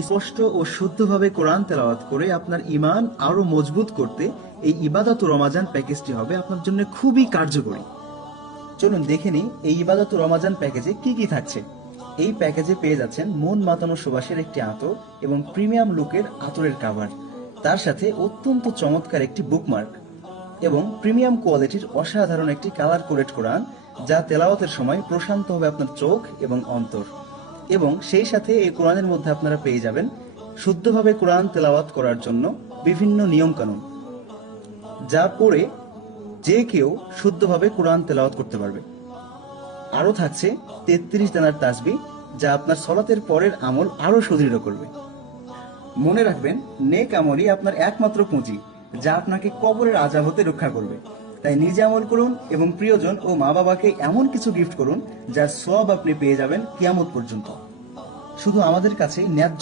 স্পষ্ট ও শুদ্ধভাবে কোরআন তেলাওয়াত করে আপনার ঈমান আরো মজবুত করতে এই ইবাদত রমাজান প্যাকেজটি হবে আপনার জন্য খুবই কার্যকরী। চলুন দেখে নিই এই ইবাদত রমাজান প্যাকেজে কি কি থাকছে। এই প্যাকেজে পেয়ে যাচ্ছেন মন মাতানো সুবাসের একটি আতর এবং প্রিমিয়াম লুকের আতরের কাভার, তার সাথে অত্যন্ত চমৎকার একটি বুকমার্ক এবং প্রিমিয়াম কোয়ালিটির অসাধারণ একটি কালার কোরেড কোরআন, যা তেলাওয়াতের সময় প্রশান্ত হবে আপনার চোখ এবং অন্তর। এবং সেই সাথে এই কোরআনের মধ্যে আপনারা পেয়ে যাবেন শুদ্ধভাবে কোরআন তেলাওয়াত করার জন্য বিভিন্ন নিয়মকানুন, যা পড়ে যে কেউ শুদ্ধভাবে কোরআন তেলাওয়াত করতে পারবে। আরও থাকছে 33 দানার তাসবিহ, যা আপনার সলাতের পরের আমল আরো সুদৃঢ় করবে। মনে রাখবেন, নেক আমলই আপনার একমাত্র পুঁজি, যা আপনাকে কবরের আযাব হতে রক্ষা করবে। তাই নিজে আমল করুন এবং প্রিয়জন ও মা বাবাকে এমন কিছু গিফট করুন যার সওয়াব আপনি পেয়ে যাবেন কিয়ামত পর্যন্ত। শুধু আমাদের কাছে ন্যায্য